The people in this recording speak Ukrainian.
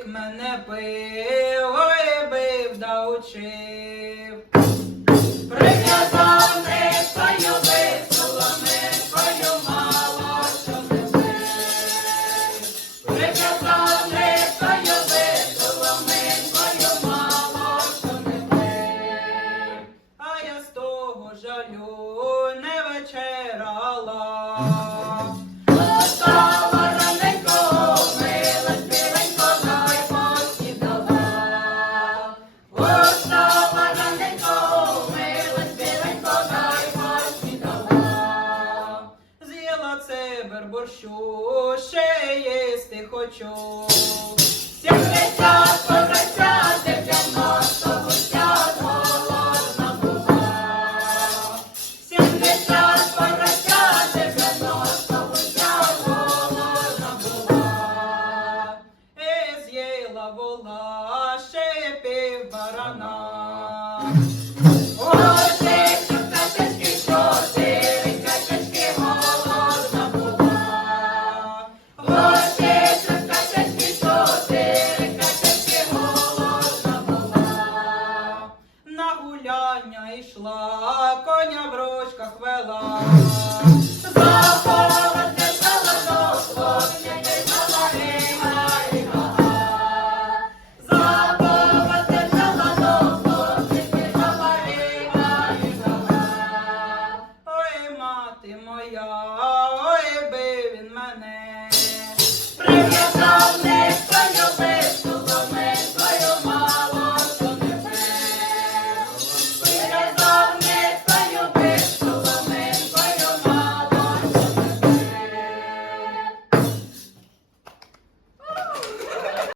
язик мене пив, ой, бив да учив. Прив'язав ниткою, висуло ниткою, мало що не бив. Прив'язав ниткою, висуло ниткою, мало що не бив. А я з того жалю не вечерала. тебе борщу, ще їсти хочу. Сімдесят позасяти дев'яносто гусят голодна була. Сімдесят поросят дев'яносто гусят голодна була. Вола ще пів барана. йшла, коня в ручках вела.